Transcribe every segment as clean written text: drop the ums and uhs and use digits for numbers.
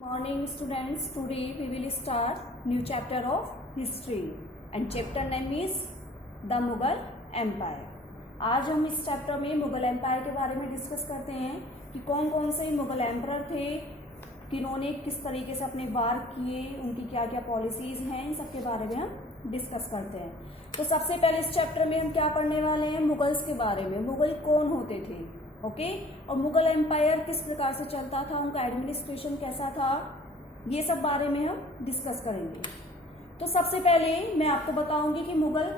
Morning students, today we will start new chapter of history and chapter name is the Mughal Empire. आज हम इस chapter में Mughal empire के बारे में डिस्कस करते हैं कि कौन कौन से मुगल एम्पर थे, किन्होंने किस तरीके से अपने वार किए, उनकी क्या क्या पॉलिसीज हैं, इन सब के बारे में हम डिस्कस करते हैं। तो सबसे पहले इस चैप्टर में हम क्या पढ़ने वाले हैं, मुगल्स के बारे में। मुगल कौन होते थे, ओके और मुगल एम्पायर किस प्रकार से चलता था, उनका एडमिनिस्ट्रेशन कैसा था, ये सब बारे में हम डिस्कस करेंगे। तो सबसे पहले मैं आपको बताऊंगी कि मुगल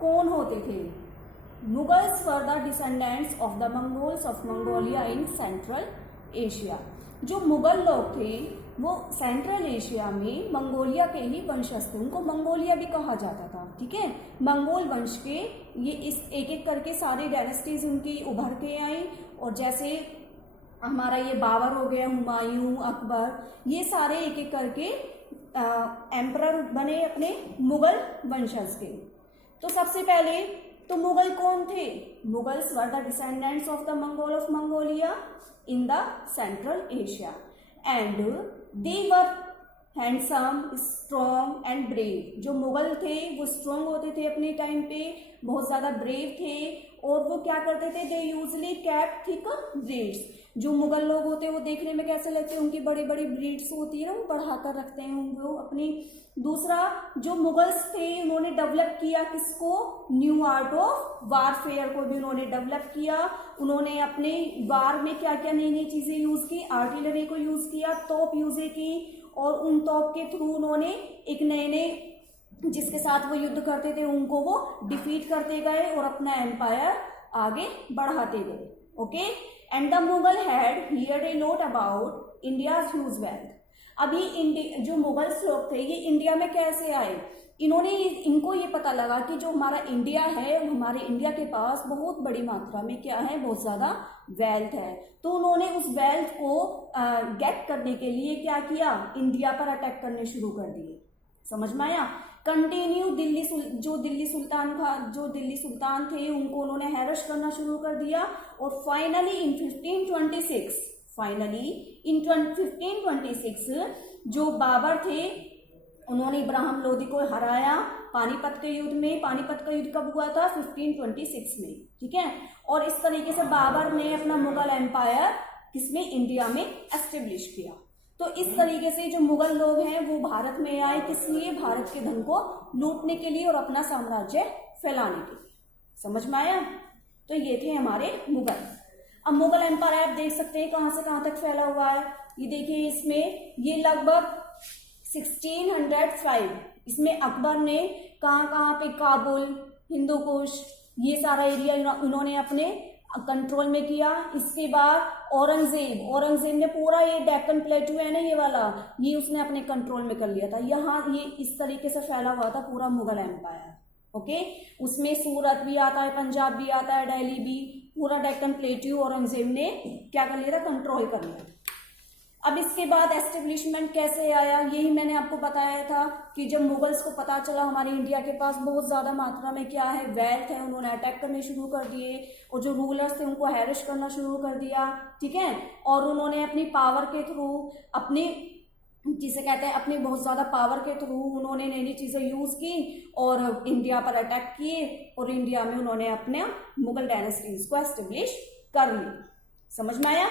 कौन होते थे। Mughals were the descendants of the Mongols of Mongolia in central Asia. जो मुगल लोग थे वो सेंट्रल एशिया में मंगोलिया के ही वंशज थे, उनको मंगोलिया भी कहा जाता था। ठीक है, मंगोल वंश के ये इस एक एक करके सारी डायनेस्टीज उनकी उभर के आई, और जैसे हमारा ये बाबर हो गया, हुमायूं, अकबर, ये सारे एक एक करके एम्परर बने अपने मुगल वंशज के। तो सबसे पहले तो मुगल कौन थे? Mughals were the descendants of the Mongol of Mongolia in the central Asia and they were handsome, strong and brave. जो मुगल थे वो स्ट्रॉन्ग होते थे अपने टाइम पे, बहुत ज्यादा ब्रेव थे, और वो क्या करते थे, they usually kept thick breeds. जो मुगल लोग होते हैं वो देखने में कैसे लगते हैं, उनकी बड़ी बड़ी ब्रीड्स होती है ना, वो बढ़ाकर रखते हैं वो अपनी। दूसरा, जो मुगल्स थे उन्होंने डेवलप किया किसको, न्यू आर्ट ऑफ वारफेयर को भी उन्होंने डेवलप किया। उन्होंने अपने वार में क्या क्या नई नई चीजें यूज की, आर्टिलरी को यूज किया, तोप यूज की, और उन तोप के थ्रू उन्होंने एक नए नए जिसके साथ वो युद्ध करते थे उनको वो डिफीट करते गए और अपना एम्पायर आगे बढ़ाते गए। Okay, and the Mughal had heard a lot about India's huge wealth. अभी जो मुगल्स लोग थे ये इंडिया में कैसे आए, इनको ये पता लगा कि जो हमारा इंडिया है, हमारे इंडिया के पास बहुत बड़ी मात्रा में क्या है, बहुत ज्यादा वेल्थ है। तो उन्होंने उस वेल्थ को गेट करने के लिए क्या किया, इंडिया पर अटैक करने शुरू कर दिए। समझ में आया? कंटिन्यू जो दिल्ली सुल्तान थे उनको उन्होंने हैरस करना शुरू कर दिया, और फाइनली इन 1526 जो बाबर थे उन्होंने इब्राहिम लोदी को हराया पानीपत के युद्ध में। पानीपत का युद्ध कब हुआ था? 1526 में। ठीक है, और इस तरीके से बाबर ने अपना मुगल एम्पायर किसमें, इंडिया में एस्टेब्लिश किया। तो इस तरीके से जो मुगल लोग हैं वो भारत में आए, किस लिए, भारत के धन को लूटने के लिए और अपना साम्राज्य फैलाने के लिए। समझ में आया? तो ये थे हमारे मुगल। अब मुगल एम्पायर आप देख सकते हैं कहां से कहां तक फैला हुआ है। ये देखिए, इसमें ये लगभग 1605, इसमें अकबर ने कहां पे, काबुल, हिंदू कुश, ये सारा एरिया उन्होंने अपने कंट्रोल में किया। इसके बाद औरंगजेब ने पूरा ये डेक्कन प्लेटू है ना, ये वाला, ये उसने अपने कंट्रोल में कर लिया था। यहाँ ये इस तरीके से फैला हुआ था पूरा मुगल एम्पायर। ओके, उसमें सूरत भी आता है, पंजाब भी आता है, दिल्ली भी, पूरा डेक्कन प्लेटू औरंगजेब ने क्या कर लिया था, कंट्रोल कर लिया। अब इसके बाद एस्टेब्लिशमेंट कैसे आया, यही मैंने आपको बताया था कि जब मुगल्स को पता चला हमारे इंडिया के पास बहुत ज्यादा मात्रा में क्या है, वेल्थ है, उन्होंने अटैक करने शुरू कर दिए, और जो रूलर्स थे उनको हैरिश करना शुरू कर दिया। ठीक है, और उन्होंने अपनी पावर के थ्रू, अपनी जिसे कहते हैं अपनी बहुत ज्यादा पावर के थ्रू उन्होंने नई नई चीजें यूज की और इंडिया पर अटैक किए, और इंडिया में उन्होंने अपने मुगल डायनेस्टीज को एस्टेब्लिश कर ली। समझ में आया?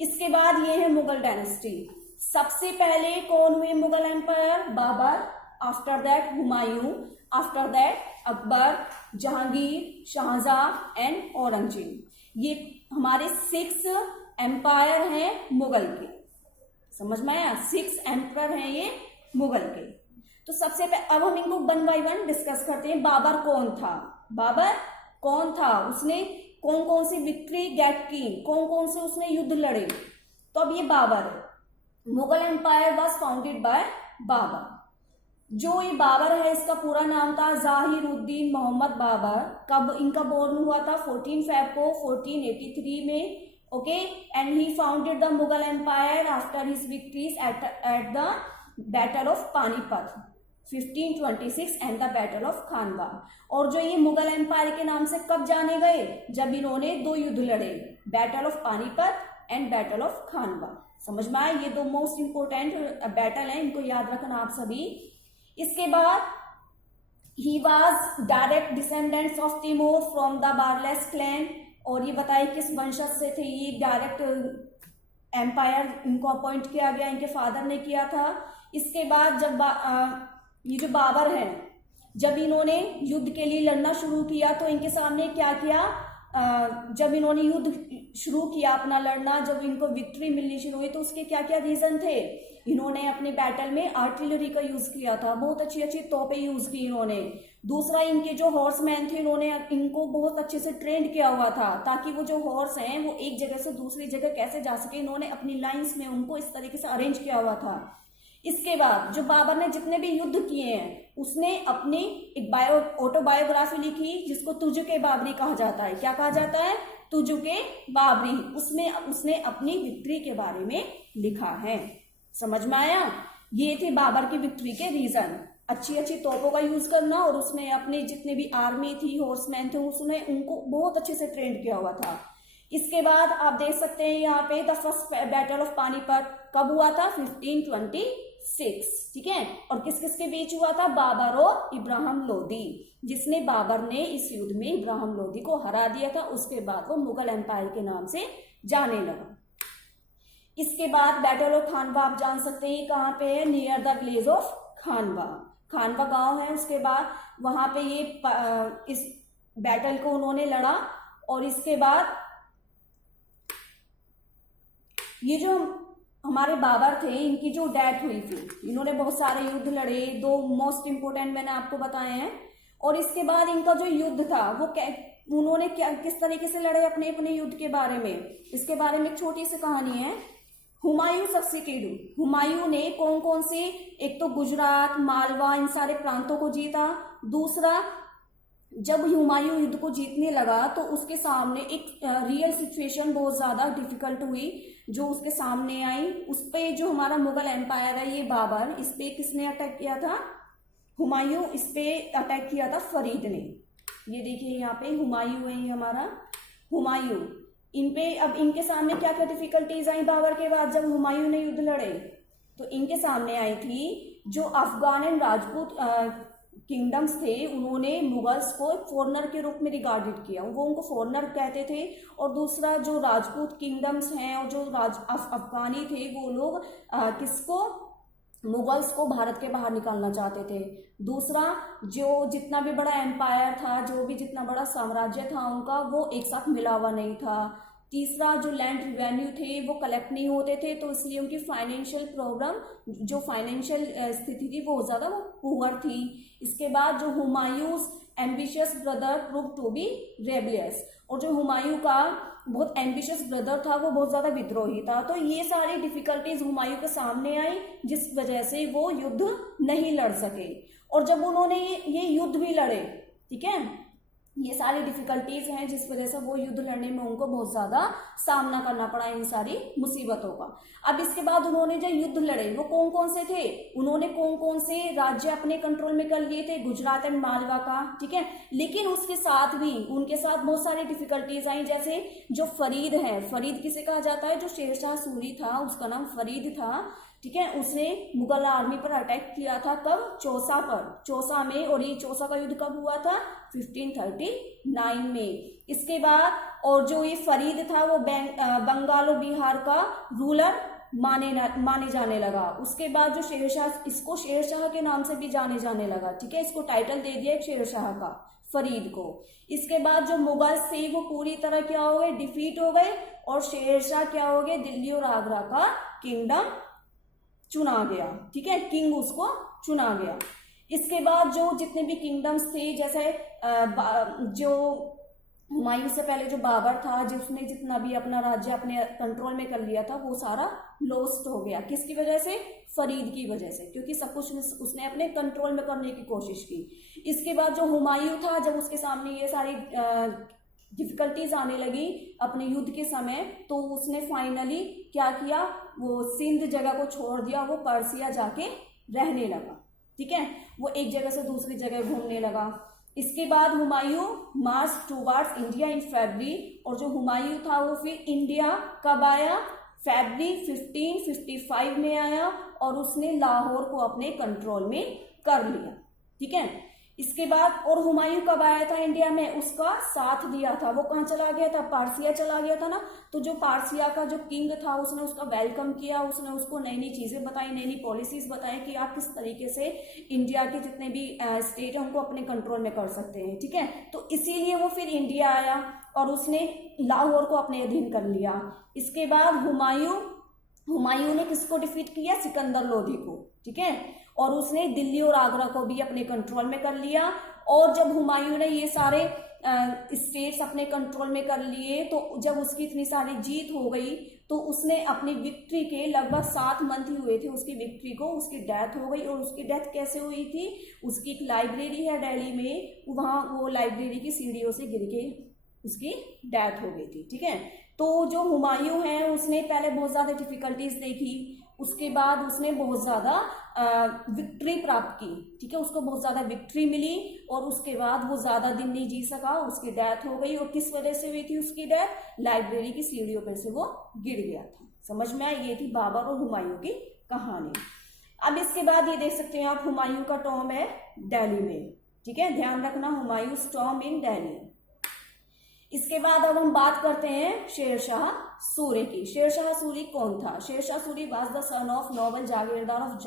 इसके बाद ये है मुगल डायनेस्टी। सबसे पहले कौन हुए Mughal empire? Babur, after that Humayun, after that Akbar, Jahangir, Shahjahan and Aurangzeb. ये हमारे 6 एम्पायर हैं मुगल के। समझ में आया? 6 एम्पायर हैं ये मुगल के। तो सबसे पहले अब हम इनको 1 बाय 1 डिस्कस करते हैं। बाबर कौन था? बाबर कौन था? उसने कौन कौन सी विक्ट्री गेट की, कौन कौन से उसने युद्ध लड़े? तो अब ये बाबर है। Mughal empire was founded by Babur. जो ये बाबर है इसका पूरा नाम था जाहिरुद्दीन मोहम्मद बाबर। कब इनका बोर्न हुआ था? 14 फेब को 1483 में। Okay, and he founded the Mughal empire after his victories at the battle of Panipat 1526 and the battle of Khanwa. और जो ये मुगल एम्पायर के नाम से कब जाने गए? जब इन्होंने 2 युद्ध लड़े, battle of Panipat and battle of Khanwa. समझ में आए? ये दो मोस्ट इंपोर्टेंट बैटल हैं, इनको याद रखना आप सभी। इसके बाद he was direct descendants of Timor from the barless clan, और ये बताइए किस वंशज से थे ये? डायरेक्ट एम्पायर इनको अपॉइंट किया गया, इनके फादर ने किया था। इसके बाद जब ये जो बाबर हैं, जब इन्होंने युद्ध के लिए लड़ना शुरू किया तो इनके सामने क्या किया? जब इन्होंने युद्ध शुरू किया अपना लड़ना, जब इनको विक्ट्री मिलनी शुरू हुई तो उसके क्या क्या रीजन थे? इन्होंने अपने बैटल में आर्टिलरी का यूज किया था, बहुत अच्छी अच्छी तोपें यूज की इन्होंने। दूसरा, इनके जो हॉर्समैन थे इन्होंने इनको बहुत अच्छे से ट्रेंड किया हुआ था, ताकि वो जो हॉर्स हैं वो एक जगह से दूसरी जगह कैसे जा सके, इन्होंने अपनी लाइंस में उनको इस तरीके से अरेंज किया हुआ था। इसके बाद जो बाबर ने जितने भी युद्ध किए हैं उसने अपनी एक ऑटोबायोग्राफी लिखी जिसको तुजुके बाबरी कहा जाता है। क्या कहा जाता है? तुजुके बाबरी। उसमें उसने अपनी विक्ट्री के बारे में लिखा है। समझ में आया? ये थे बाबर की विक्ट्री के रीजन, अच्छी अच्छी तोपों का यूज करना, और उसने अपने जितने भी आर्मी थी, हॉर्समैन थे, उसने उनको बहुत अच्छे से ट्रेंड किया हुआ था। इसके बाद आप देख सकते हैं यहाँ पे the first battle of Panipat कब हुआ था? 1526, ठीक है। और किस किस के बीच हुआ था? बाबर और इब्राहिम लोदी, जिसने बाबर ने इस युद्ध में इब्राहिम लोदी को हरा दिया था। उसके बाद वो मुगल एम्पायर के नाम से जाने लगा। इसके बाद बैटल ऑफ खानवा आप जान सकते हैं कहाँ पे है? नियर द विलेज ऑफ खानवा। खानवा गांव है। उसके बाद वहां पे ये इस बैटल को उन्होंने लड़ा, और इसके बाद ये जो हमारे बाबर थे इनकी जो डेथ हुई थी, इन्होंने बहुत सारे युद्ध लड़े, दो मोस्ट इंपोर्टेंट मैंने आपको बताए हैं। और इसके बाद इनका जो युद्ध था वो उन्होंने क्या किस तरीके से लड़े अपने अपने युद्ध के बारे में, इसके बारे में एक छोटी सी कहानी है। हुमायूं सक्सेडेड। हुमायूं ने कौन कौन से? एक तो गुजरात, मालवा, इन सारे प्रांतों को जीता। दूसरा, जब हुमायूं युद्ध को जीतने लगा तो उसके सामने एक रियल सिचुएशन बहुत ज्यादा डिफिकल्ट हुई जो उसके सामने आई। उस पे जो हमारा मुगल एम्पायर है ये बाबर, इस पे किसने अटैक किया था? हुमायूं इस पे अटैक किया था फरीद ने। ये देखिए यहाँ पे हुमायूं है, ये हमारा हुमायूं। इन पे अब इनके सामने क्या क्या डिफिकल्टीज आई बाबर के बाद जब हुमायूं ने युद्ध लड़े? तो इनके सामने आई थी जो अफगान एंड राजपूत किंगडम्स थे, उन्होंने मुगल्स को एक फॉरनर के रूप में रिगार्डेड किया, वो उनको फॉरनर कहते थे। और दूसरा, जो राजपूत किंगडम्स हैं और जो अफगानी थे वो लोग किसको? मुगल्स को भारत के बाहर निकालना चाहते थे। दूसरा, जो जितना भी बड़ा एम्पायर था, जो भी जितना बड़ा साम्राज्य था उनका, वो एक साथ मिला हुआ नहीं था। तीसरा, जो लैंड रिवेन्यू थे वो कलेक्ट नहीं होते थे, तो इसलिए उनकी फाइनेंशियल प्रॉब्लम, जो फाइनेंशियल स्थिति थी वो ज़्यादा वो पुअर थी। इसके बाद जो Humayun's ambitious brother prove to be rebellious, और जो हुमायूं का बहुत एम्बिशियस ब्रदर था वो बहुत ज्यादा विद्रोही था। तो ये सारी डिफिकल्टीज हुमायूं के सामने आई जिस वजह से वो युद्ध नहीं लड़ सके। और जब उन्होंने ये युद्ध भी लड़े, ठीक है, ये सारी डिफिकल्टीज हैं जिस वजह से वो युद्ध लड़ने में उनको बहुत ज्यादा सामना करना पड़ा इन सारी मुसीबतों का। अब इसके बाद उन्होंने जो युद्ध लड़े वो कौन कौन से थे? उन्होंने कौन कौन से राज्य अपने कंट्रोल में कर लिए थे? गुजरात एंड मालवा का, ठीक है। लेकिन उसके साथ भी उनके साथ बहुत सारी डिफिकल्टीज आई, जैसे जो फरीद है, फरीद किसे कहा जाता है? जो शेरशाह सूरी था उसका नाम फरीद था, ठीक है। उसने मुगल आर्मी पर अटैक किया था, कब? चौसा पर, चौसा में। और ये चौसा का युद्ध कब हुआ था? 1539 में। इसके बाद और जो ये फरीद था वो बंगाल और बिहार का रूलर माने जाने लगा। उसके बाद जो शेरशाह, इसको शेरशाह के नाम से भी जाने लगा, ठीक है। इसको टाइटल दे दिया शेरशाह का, फरीद को। इसके बाद जो मुगल थे वो पूरी तरह क्या हो गए? डिफीट हो गए, और शेरशाह क्या हो गए? दिल्ली और आगरा का किंगडम चुना गया, ठीक है, किंग उसको चुना गया। इसके बाद जो जितने भी किंगडम्स थे, जैसे जो हुमायूं से पहले जो बाबर था, जिसने जितना भी अपना राज्य अपने कंट्रोल में कर लिया था, वो सारा लॉस्ट हो गया। किसकी वजह से? फरीद की वजह से, क्योंकि सब कुछ उसने अपने कंट्रोल में करने की कोशिश की। इसके बाद जो हुमायूं था, जब उसके सामने ये सारी डिफिकल्टीज आने लगी अपने युद्ध के समय, तो उसने फाइनली क्या किया? वो सिंध जगह को छोड़ दिया, वो पर्सिया जाके रहने लगा, ठीक है। वो एक जगह से दूसरी जगह घूमने लगा। इसके बाद हुमायूं मार्च टूवर्ड्स इंडिया इन फरवरी, और जो हुमायूं था वो फिर इंडिया कब आया? फरवरी 1555 में आया और उसने लाहौर को अपने कंट्रोल में कर लिया। ठीक है, इसके बाद और हुमायूं कब आया था इंडिया में, उसका साथ दिया था। वो कहाँ चला गया था, पारसिया चला गया था ना। तो जो पारसिया का जो किंग था उसने उसका वेलकम किया, उसने उसको नई नई चीजें बताई, नई नई पॉलिसीज बताई कि आप किस तरीके से इंडिया के जितने भी स्टेट है उनको अपने कंट्रोल में कर सकते हैं। ठीक है, तो इसीलिए वो फिर इंडिया आया और उसने लाहौर को अपने अधीन कर लिया। इसके बाद हुमायूं ने किसको डिफीट किया, सिकंदर लोधी को। ठीक है, और उसने दिल्ली और आगरा को भी अपने कंट्रोल में कर लिया। और जब हुमायूं ने ये सारे स्टेट्स अपने कंट्रोल में कर लिए तो जब उसकी इतनी सारी जीत हो गई तो उसने अपनी विक्ट्री के लगभग 7 मंथ ही हुए थे उसकी विक्ट्री को, उसकी डेथ हो गई। और उसकी डेथ कैसे हुई थी, उसकी एक लाइब्रेरी है दिल्ली में, वहां वो लाइब्रेरी की सीढ़ियों से गिर के उसकी डेथ हो गई थी। ठीक है, तो जो हुमायूं है उसने पहले बहुत ज्यादा डिफिकल्टीज देखी, उसके बाद उसने बहुत ज्यादा विक्ट्री प्राप्त की। ठीक है, उसको बहुत ज्यादा विक्ट्री मिली और उसके बाद वो ज्यादा दिन नहीं जी सका, उसकी डेथ हो गई। और किस वजह से हुई थी उसकी डेथ, लाइब्रेरी की सीढ़ियों पर से वो गिर गया था। समझ में आई, ये थी बाबर और हुमायूं की कहानी। अब इसके बाद ये देख सकते हैं आप, हुमायूं का टॉम है दिल्ली में। ठीक है, ध्यान रखना, हुमायूंस टॉम इन दिल्ली। इसके बाद अब हम बात करते हैं शेरशाह सूरी की। शेरशाह सूरी कौन था, Sher Shah Suri was the son of noble jagirdar of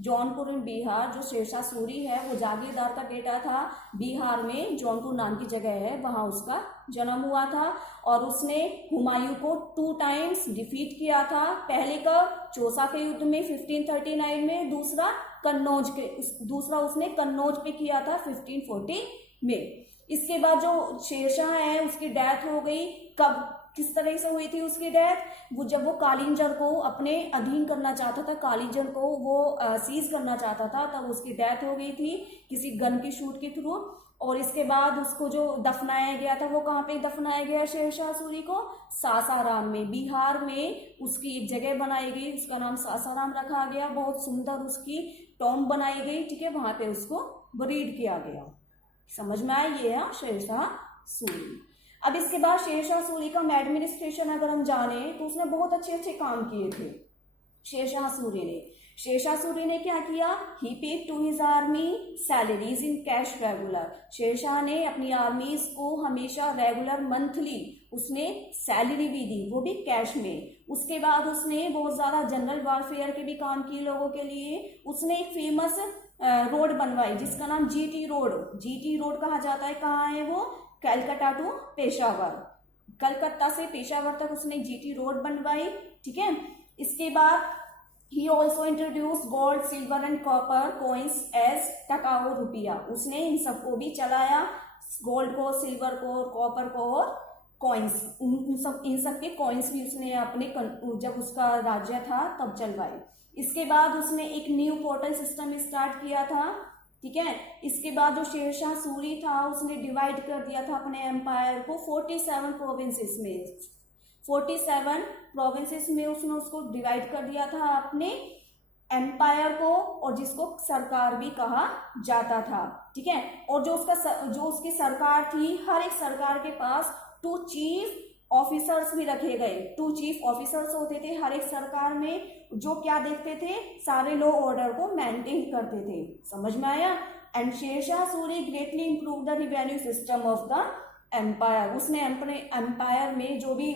Jaunpur in Bihar. जो शेरशाह सूरी है वो जागीरदार का बेटा था, बिहार में जौनपुर नाम की जगह है, वहां उसका जन्म हुआ था। और उसने हुमायूं को 2 टाइम्स डिफीट किया था। पहले का चौसा के युद्ध में 1539 में, दूसरा उसने कन्नौज पे किया था 1540 में। इसके बाद जो शेरशाह है उसकी डेथ हो गई। कब, किस तरह से हुई थी उसकी डेथ, वो जब वो कालिंजर को अपने अधीन करना चाहता था, कालिंजर को वो सीज करना चाहता था, तब उसकी डेथ हो गई थी किसी गन की शूट के थ्रू। और इसके बाद उसको जो दफनाया गया था वो कहाँ पे दफनाया गया शेरशाह सूरी को, सासाराम में, बिहार में उसकी एक जगह बनाई गई, उसका नाम सासाराम रखा गया। बहुत सुंदर उसकी टॉम बनाई गई। ठीक है, वहां पे उसको ब्रीड किया गया। समझ में आया, ये है शेरशाह सूरी। अब इसके बाद शेरशाह सूरी का एडमिनिस्ट्रेशन अगर हम जाने तो उसने बहुत अच्छे अच्छे काम किए थे शेरशाह सूरी ने क्या किया, he paid to his army salaries in cash regular. Sher Shah ने अपनी आर्मीज को हमेशा रेगुलर मंथली उसने सैलरी भी दी, वो भी कैश में। उसके बाद उसने बहुत ज्यादा जनरल वारफेयर के भी काम किए लोगों के लिए। उसने एक फेमस रोड बनवाई जिसका नाम जीटी रोड कहा जाता है। कहाँ है वो, कलकत्ता टू पेशावर, कलकत्ता से पेशावर तक उसने जीटी रोड बनवाई। ठीक है, इसके बाद he also introduce gold, silver and copper coins as टकाओ रुपया। उसने इन सबको भी चलाया, गोल्ड को, सिल्वर को, कॉपर को और कॉइन्स, इन सब के कॉइन्स भी उसने अपने जब उसका राज्य था तब चलवाए। इसके बाद उसने एक न्यू पोर्टल सिस्टम स्टार्ट किया था। ठीक है, इसके बाद जो शेरशाह सूरी था उसने डिवाइड कर दिया था अपने एम्पायर को 47 प्रोविंसेस में। 47 प्रोविंसेस में उसने उसको डिवाइड कर दिया था अपने एम्पायर को, और जिसको सरकार भी कहा जाता था। ठीक है, और जो उसकी सरकार थी, हर एक सरकार के पास 2 चीफ ऑफिसर्स भी रखे गए। 2 चीफ ऑफिसर्स होते थे हर एक सरकार में, जो क्या देखते थे, सारे लॉ ऑर्डर को मेंटेन करते थे। समझ में आया। And Sher Shah Suri greatly improve the revenue system of the empire. उसने अपने एम्पायर में जो भी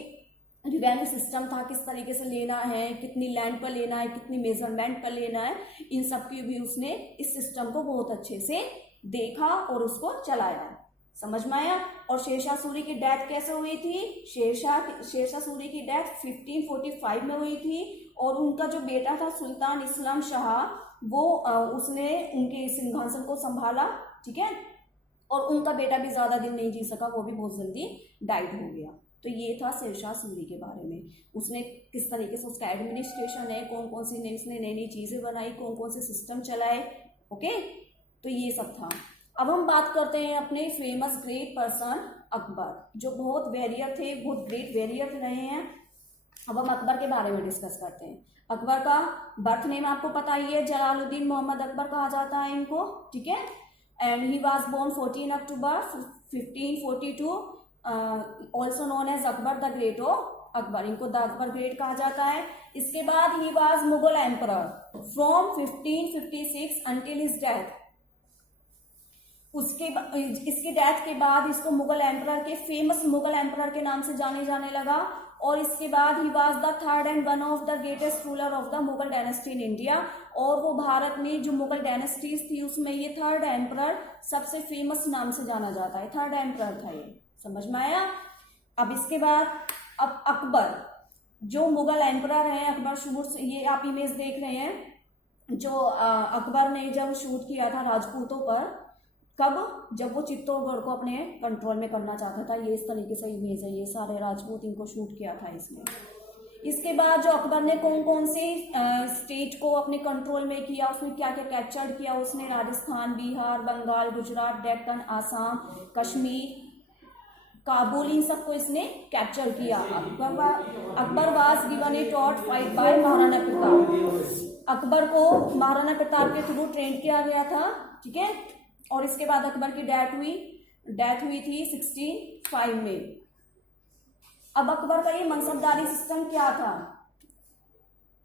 रिवेन्यू सिस्टम था, किस तरीके से लेना है, कितनी लैंड पर लेना है, कितनी मेजरमेंट पर लेना है, इन सब की भी उसने इस सिस्टम को बहुत अच्छे से देखा और उसको चलाया। समझ में आया। और शेरशाह सूरी की डेथ कैसे हुई थी, शेरशाह सूरी की डेथ 1545 में हुई थी। और उनका जो बेटा था सुल्तान इस्लाम शाह, वो उसने उनके सिंहासन को संभाला। ठीक है, और उनका बेटा भी ज्यादा दिन नहीं जी सका, वो भी बहुत जल्दी डाइड हो गया। तो ये था शेरशाह सूरी के बारे में, उसने किस तरीके से उसका एडमिनिस्ट्रेशन है, कौन कौन सी उसने नई नई चीजें बनाई, कौन कौन से सिस्टम चलाए। ओके, तो ये सब था। अब हम बात करते हैं अपने फेमस ग्रेट पर्सन अकबर, जो बहुत वेरियर थे, बहुत ग्रेट वेरियर रहे हैं। अब हम अकबर के बारे में डिस्कस करते हैं। अकबर का बर्थ नेम आपको पता ही है, जलालुद्दीन मोहम्मद अकबर कहा जाता है इनको। ठीक है, and he was born 14 October 1542, also known as Akbar the great of Akbar, इनको द अकबर ग्रेट कहा जाता है। इसके बाद he was Mughal emperor from 1556 until his death. इसकी डेथ के बाद इसको मुगल एम्परर के फेमस मुगल एम्परर के नाम से जाने लगा। और इसके बाद he was the third and one of the greatest ruler of the Mughal dynasty in India. और वो भारत में जो मुगल डायनेस्टीज थी उसमें ये थर्ड एम्परर सबसे फेमस नाम से जाना जाता है, थर्ड एम्परर था ये। समझ में आया। अब इसके बाद अब अकबर जो मुगल एम्परर है, अकबर शूट, ये आप इमेज देख रहे हैं जो अकबर ने जब शूट किया था राजपूतों पर, कब, जब वो चित्तौड़गढ़ को अपने कंट्रोल में करना चाहता था। ये इस तरीके से इमेज है, ये सारे राजपूत इनको शूट किया था इसमें। इसके बाद जो अकबर ने कौन कौन से स्टेट को अपने कंट्रोल में किया, उसमें क्या क्या कैप्चर किया उसने, राजस्थान, बिहार, बंगाल, गुजरात, डेक्कन, आसाम, कश्मीर, काबुल, इन सबको इसने कैप्चर किया। Akbar was given a tough fight by Maharana Pratap. Akbar को महाराणा प्रताप के थ्रू ट्रेन किया गया था, ठीक है। और इसके बाद अकबर की डेथ हुई थी 1605 में। अब अकबर का ये मनसबदारी सिस्टम क्या था,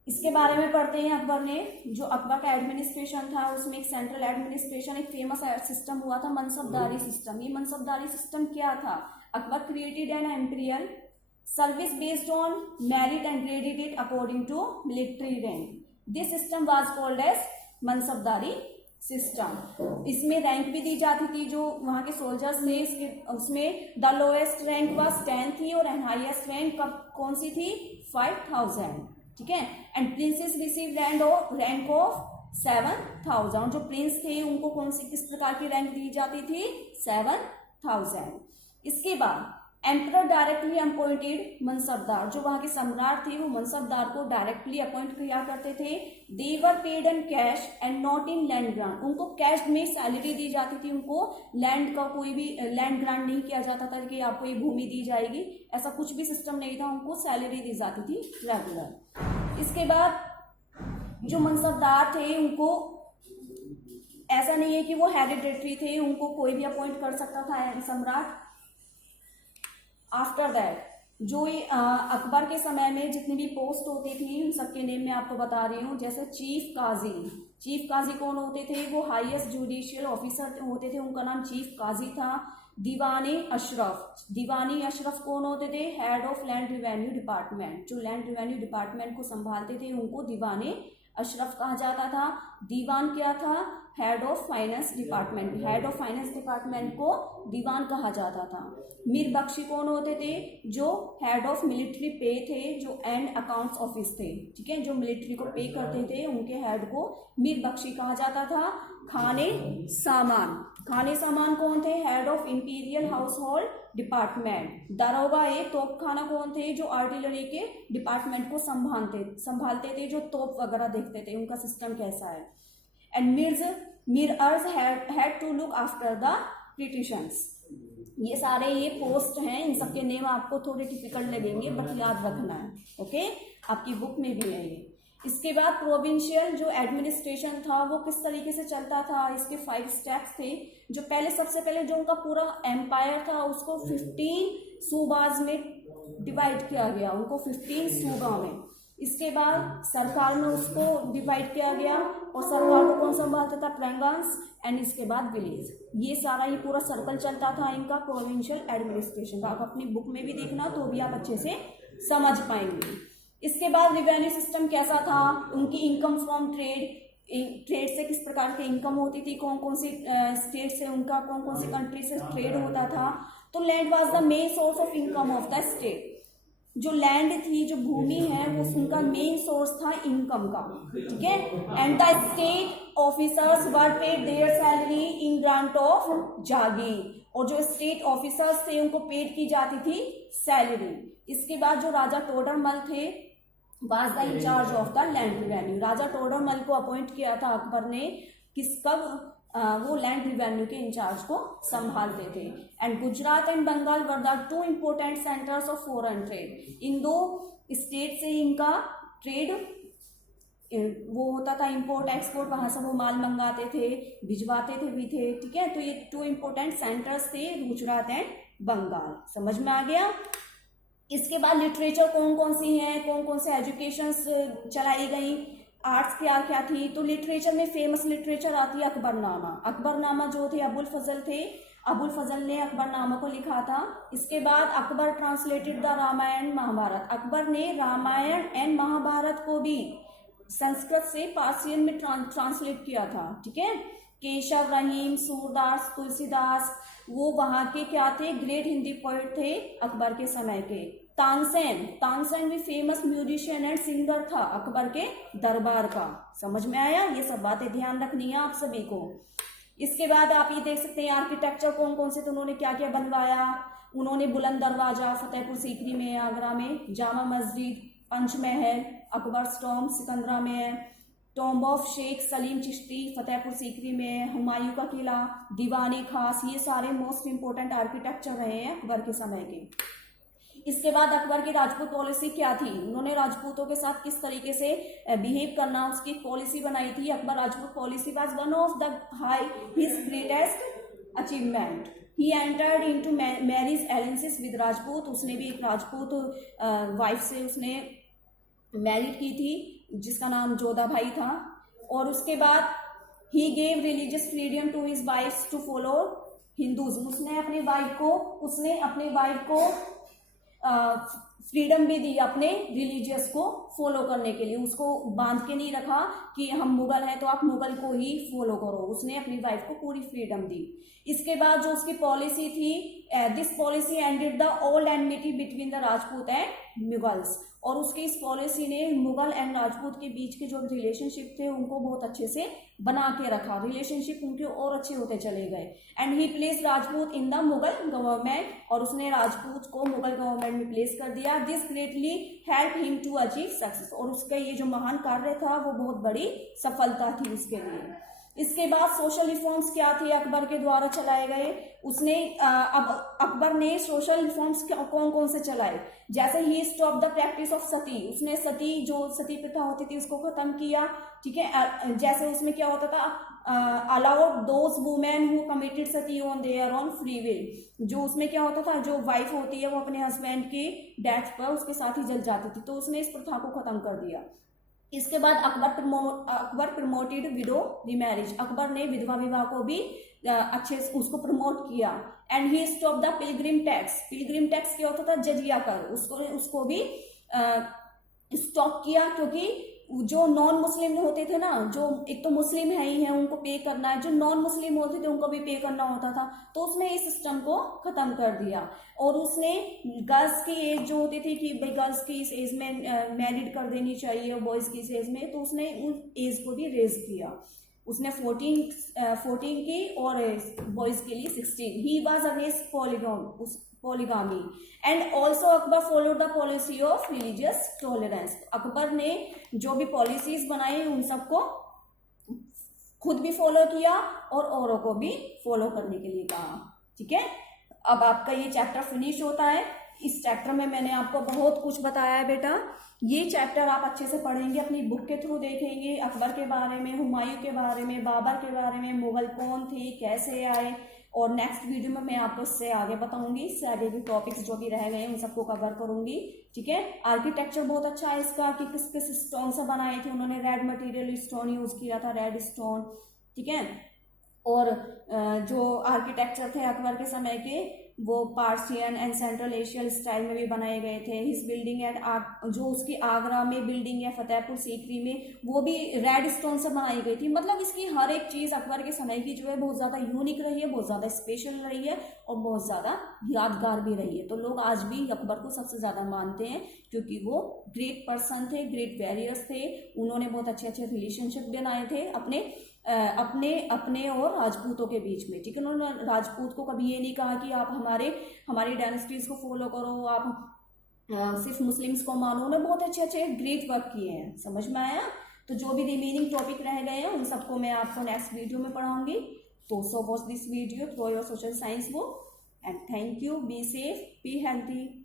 इसके बारे में पढ़ते हैं। अकबर ने जो अकबर का एडमिनिस्ट्रेशन था उसमें एक सेंट्रल एडमिनिस्ट्रेशन, एक फेमस सिस्टम हुआ था मनसबदारी सिस्टम। ये मनसबदारी सिस्टम क्या था, Akbar created an imperial service based on merit and graded it according to military rank. This system was called as mansabdari system. इसमें रैंक भी दी जाती थी जो वहां के सोल्जर्स थे, इसके उसमें द लोएस्ट रैंक वाज 10 थी और हाईएस्ट रैंक कौन सी थी 5000, ठीक है। And princess receive rank of 7000। जो प्रिंस थे उनको कौन सी किस प्रकार की रैंक दी जाती थी 7000। इसके बाद एम्परर डायरेक्टली अपॉइंटेड मनसबदार, जो वहां के सम्राट थे वो मनसबदार को डायरेक्टली अपॉइंट किया करते थे। They were paid in cash and not in land grant. उनको कैश में सैलरी दी जाती थी, उनको लैंड का कोई भी लैंड ग्रांट नहीं किया जाता था कि आपको ये भूमि दी जाएगी, ऐसा कुछ भी सिस्टम नहीं था। उनको सैलरी दी जाती थी रेगुलर। इसके बाद जो मनसबदार थे उनको ऐसा नहीं है कि वो हेरिडेटरी थे, उनको कोई भी अपॉइंट कर सकता था सम्राट। आफ्टर दैट जो अकबर के समय में जितनी भी पोस्ट होती थी उन सबके नेम मैं आपको बता रही हूँ। जैसे चीफ काजी कौन होते थे, वो हाईएस्ट जुडिशियल ऑफिसर होते थे, उनका नाम चीफ काजी था। दीवानी अशरफ कौन होते थे, head of land revenue department. जो लैंड रिवेन्यू डिपार्टमेंट को संभालते थे उनको दीवाने अशरफ कहा जाता था। दीवान क्या था, head of finance department. Head of finance department को दीवान कहा जाता था। मीर बख्शी कौन होते थे, जो हेड ऑफ मिलिट्री पे थे, जो एंड अकाउंट्स ऑफिस थे, ठीक है, जो मिलिट्री को पे करते थे उनके हेड को मीर बख्शी कहा जाता था। खाने सामान कौन थे, head of imperial house hold department. दारोगा तोपखाना कौन थे, जो आर्टिलरी के डिपार्टमेंट को संभालते थे, जो तोप वगैरह देखते थे, उनका सिस्टम कैसा है। And mirrors had to look after the petitions. ये सारे ये पोस्ट हैं, इन सबके नेम आपको थोड़े डिफिकल्ट लगेंगे बट याद रखना है, ओके, आपकी बुक में भी है ये। इसके बाद प्रोविंशियल जो एडमिनिस्ट्रेशन था वो किस तरीके से चलता था, इसके 5 स्टेप्स थे। जो सबसे पहले जो उनका पूरा एम्पायर था उसको 15 सूबाज में डिवाइड किया गया, उनको 15 सूबा में। इसके बाद सरकार में उसको डिवाइड किया गया और सरकार को कौन संभालता था, प्रंगांस। एंड इसके बाद विलेज। ये सारा ये पूरा सर्कल चलता था इनका प्रोविंशियल एडमिनिस्ट्रेशन का। आप अपनी बुक में भी देखना तो भी आप अच्छे से समझ पाएंगे। इसके बाद रिवेन्यू सिस्टम कैसा था, उनकी इनकम फ्रॉम ट्रेड से किस प्रकार की इनकम होती थी, कौन कौन सी स्टेट से उनका, कौन कौन सी कंट्री से ट्रेड होता था। तो land was the main source of income of the state. जो लैंड थी, जो भूमि है, वो उनका मेन सोर्स था इनकम का, ठीक है। And the state officers were paid their salary in grant of jagir. और जो स्टेट ऑफिसर्स थे उनको पेड की जाती थी सैलरी। इसके बाद जो राजा टोडरमल थे was the in charge of the land revenue. Raja Todarmal को अपॉइंट किया था अकबर ने, वो लैंड रिवेन्यू के इंचार्ज को संभालते थे। And Gujarat and Bengal were the 2 important centres of foreign trade. इन 2 स्टेट से इनका ट्रेड वो होता था, इंपोर्ट एक्सपोर्ट, वहां से वो माल मंगाते थे, भिजवाते थे भी थे, ठीक है। तो ये 2 इम्पोर्टेंट सेंटर्स थे, गुजरात एंड बंगाल। समझ में आ गया। इसके बाद लिटरेचर कौन कौन सी हैं, कौन कौन से एजुकेशंस चलाई गई, आर्ट्स क्या क्या थी। तो लिटरेचर में फेमस लिटरेचर आती है अकबरनामा। अकबरनामा जो थे अबुल फजल थे, अबुल फजल ने अकबरनामा को लिखा था। इसके बाद अकबर ट्रांसलेटेड द रामायण महाभारत। अकबर ने रामायण एंड महाभारत को भी संस्कृत से पार्सियन में ट्रांसलेट किया था, ठीक है। केशव, रहीम, सूरदास, तुलसीदास वो वहां के क्या थे, ग्रेट हिंदी पोएट थे अकबर के समय के। तानसेन भी फेमस म्यूजिशियन एंड सिंगर था अकबर के दरबार का। समझ में आया, ये सब बातें ध्यान रखनी है आप सभी को। इसके बाद आप ये देख सकते हैं आर्किटेक्चर कौन कौन से, तो उन्होंने क्या क्या बनवाया। उन्होंने बुलंद दरवाजा फतेहपुर सीकरी में आगरा में, जामा मस्जिद, पंचमहल, अकबर टॉम्ब सिकंदरा में है, टॉम्ब ऑफ शेख सलीम चिश्ती फतेहपुर सीकरी में, हुमायूं का किला, दीवानी खास, ये सारे मोस्ट इंपोर्टेंट आर्किटेक्चर रहे हैं अकबर के समय के। इसके बाद अकबर की राजपूत पॉलिसी क्या थी, उन्होंने राजपूतों के साथ किस तरीके से बिहेव करना, उसकी पॉलिसी बनाई थी। Akbar Rajput policy was one of the his greatest achievement. He entered into marriage alliances with Rajput. उसने भी एक राजपूत वाइफ से उसने मैरिड की थी जिसका नाम जोधा भाई था। और उसके बाद he gave religious freedom to his wives to follow Hindus. उसने अपनी वाइफ को फ्रीडम भी दी अपने रिलीजियस को फॉलो करने के लिए। उसको बांध के नहीं रखा कि हम मुगल हैं तो आप मुगल को ही फॉलो करो। उसने अपनी वाइफ को पूरी फ्रीडम दी। इसके बाद जो उसकी पॉलिसी थी, this policy ended the old enmity between the Rajput and Mughals. और उसकी इस पॉलिसी ने मुगल एंड राजपूत के बीच के जो रिलेशनशिप थे उनको बहुत अच्छे से बना के रखा। रिलेशनशिप उनके और अच्छे होते चले गए। And he place Rajput in the Mughal government. और उसने राजपूत को मुगल गवर्नमेंट में प्लेस कर दिया। This greatly help him to achieve success. और उसका ये जो महान कार्य था वो बहुत बड़ी सफलता थी उसके लिए। इसके बाद सोशल रिफॉर्म्स क्या थे अकबर के द्वारा चलाए गए। उसने अब अकबर ने सोशल रिफॉर्म्स कौन कौन से चलाए, जैसे ही स्टॉप द प्रैक्टिस ऑफ सती। उसने सती प्रथा होती थी उसको खत्म किया, ठीक है। जैसे उसमें क्या होता था, allowed those women who committed Sati on their on free will. जो उसमें क्या होता था, जो वाइफ होती है वो अपने हस्बैंड की डेथ पर उसके साथ ही जल जाती थी, तो उसने इस प्रथा को खत्म कर दिया। इसके बाद Akbar promoted window remarriage. Akbar ने विधवा विवाह को भी अच्छे से उसको प्रमोट किया। And he stop the Pilgrim tax. Pilgrim tax क्या होता था, जजिया कर, उसको भी स्टॉप किया। क्योंकि जो नॉन मुस्लिम होते थे ना, जो एक तो मुस्लिम है ही है उनको पे करना है, जो नॉन मुस्लिम होते थे उनको भी पे करना होता था, तो उसने इस सिस्टम को खत्म कर दिया। और उसने गर्ल्स की एज जो होती थी कि भाई गर्ल्स की इस एज में मैरिड कर देनी चाहिए, बॉयज की इस एज में, तो उसने उस एज को भी रेज किया। उसने 14 की और बॉयज के लिए 16। He was against polygamy and also Akbar followed the policy of religious tolerance. Akbar ने जो भी पॉलिसीज बनाई उन सबको खुद भी फॉलो किया और औरों को भी फॉलो करने के लिए कहा, ठीक है। अब आपका ये चैप्टर फिनिश होता है। इस चैप्टर में मैंने आपको बहुत कुछ बताया है बेटा। ये चैप्टर आप अच्छे से पढ़ेंगे, अपनी बुक के थ्रू देखेंगे, अकबर के बारे में, हुमायूं के बारे में, बाबर के बारे में, मुगल कौन थे, कैसे आए। और नेक्स्ट वीडियो में मैं आपको इससे आगे बताऊंगी, इससे आगे भी टॉपिक्स जो भी रह गए उन सबको कवर करूंगी, ठीक है। आर्किटेक्चर बहुत अच्छा है इसका कि किस किस स्टोन से बनाए थे उन्होंने। रेड मटेरियल स्टोन यूज किया था, रेड स्टोन, ठीक है। और जो आर्किटेक्चर थे अकबर के समय के वो Persian and central Asian style में भी बनाए गए थे। हिज बिल्डिंग एट जो उसकी आगरा में बिल्डिंग है फतेहपुर सीकरी में, वो भी रेड स्टोन से बनाई गई थी। मतलब इसकी हर एक चीज अकबर के समय की जो है बहुत ज्यादा यूनिक रही है, बहुत ज्यादा स्पेशल रही है और बहुत ज्यादा यादगार भी रही है। तो लोग आज भी अकबर को सबसे ज्यादा मानते हैं क्योंकि वो ग्रेट पर्सन थे, ग्रेट वॉरियर्स थे। उन्होंने बहुत अच्छे अच्छे रिलेशनशिप बनाए थे अपने और राजपूतों के बीच में, ठीक है। उन्होंने राजपूत को कभी ये नहीं कहा कि आप हमारी डायनेस्टीज को फॉलो करो, आप सिर्फ मुस्लिम्स को मानो। उन्होंने बहुत अच्छे अच्छे ग्रेट वर्क किए हैं, समझ में आया। तो जो भी रिमेनिंग टॉपिक रह गए हैं उन सबको मैं आपको नेक्स्ट वीडियो में पढ़ाऊंगी। तो so watch this video through your social science book and thank you. Be safe, be healthy.